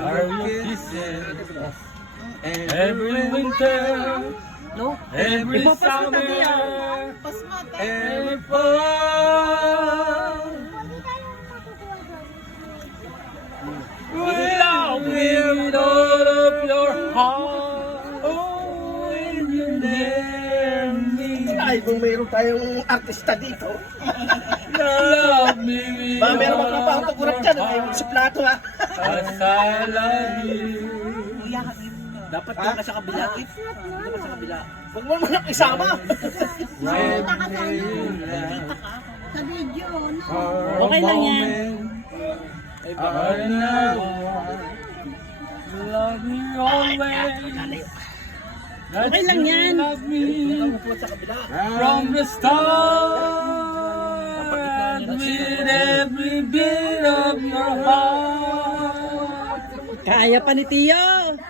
are your kisses. Every winter, No? every summer, every fall. Love with all of your heart. Oh, when you near me. Ay, kung mayroon tayong artista dito. Love me with Ba, meron all magpapakatugurap dyan. Ay, sa plato ha. as I love you. Dapat doon ka sa kabila. Doon ka sa kabila. Huwag mo naman isama. When Sa video, no? okay lang yan. I know love you always. Okay lang yan. Love me from the start with every beat of your heart. Kaya pa ni Tio.